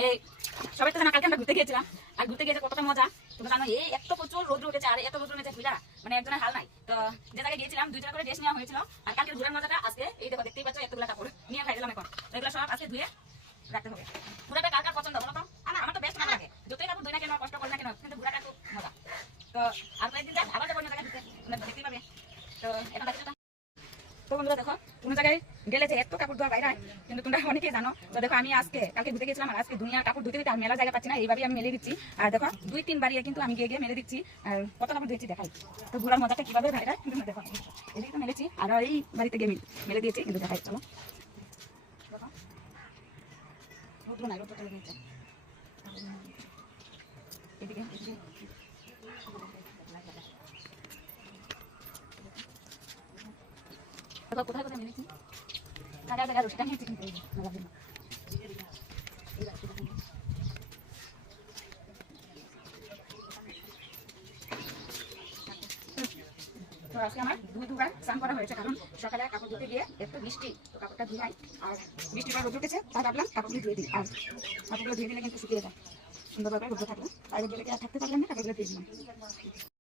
এই সবাই তো জানো কালকে আমরা ঘুরতে গিয়েছিলাম, আর ঘুরতে গিয়ে কতটা মজা তোমরা জানো। এই এত প্রচুর রোদ উঠেছে, আর এত রোদ উঠেছে ঘুরা মানে একজনের হাল নাই। তো যে জায়গায় গিয়েছিলাম 2 জোড়া করে ড্রেস নেওয়া হয়েছিল, আর কালকে ঘুরার মজাটা আজকে এই দেখো দেখতেই পাচ্ছ এতগুলো কাপড় নিয়ে খাই দিলাম। এখন এগুলো সব আজকে ধুয়ে রাখতে হবে। ঘুরাটা কার কার পছন্দ বলো তো? আমার তো বেস্ট মজা লাগে, যতই কাপড় ধুই না কেন, কষ্ট করি না কেন, কিন্তু ঘুরাটা খুব মজা। তো আর কয়েকদিন যাক আবার যাবো অন্য জায়গায় ঘুরতে, তোমরা দেখতেই পাবে। তো এখন দেখো তো বন্ধুরা, দেখো কোনো জায়গায় গেলে যে এত কাপড় ধোয়া বাইরে হয়, কিন্তু তোমরা অনেকেই জানো। তো দেখো আমি কালকে ধুতে গেছিলাম, আর আজকে দুনিয়ার কাপড় ধুতে দিতে আর মেলার জায়গা পাচ্ছি না, এইভাবে আমি মেলে দিচ্ছি। আর দেখো 2-3 বাড়িয়ে কিন্তু আমি গিয়ে মেলে দিচ্ছি, আর কত কাপড় ধুয়েছি দেখাই। তো ঘোরার মজাটা কিভাবে বাইরে কিন্তু দেখো, এদিকে তো মেলেছি আর এই বাড়িতে গিয়ে মেলে দিয়েছি, কিন্তু দেখাই চলো। দেখো রোদ্র নাই, রোদ্র চলে গেছে এদিকে। দেখো কোথায় কোথায় মেলেছি, কাজা জায়গা রোশটা নিয়েছি কিন্তু মেলার জন্য। তো আজকে আমার দুবার স্নান করা হয়েছে, কারণ সকালে কাপড় ধুতে গিয়ে একটু বৃষ্টি, তো কাপড়টা ধুলাই, আর বৃষ্টিটা রোদ উঠেছে তাই ভাবলাম কাপড়গুলো ধুয়ে দিই। আর কাপড়গুলো ধুয়ে দিলে কিন্তু শুকিয়ে যায় সুন্দরভাবে, রোদ থাকলে বাইরে গেলে আর থাকতে পারলাম না, কাপড়গুলো ধুয়ে দিলাম।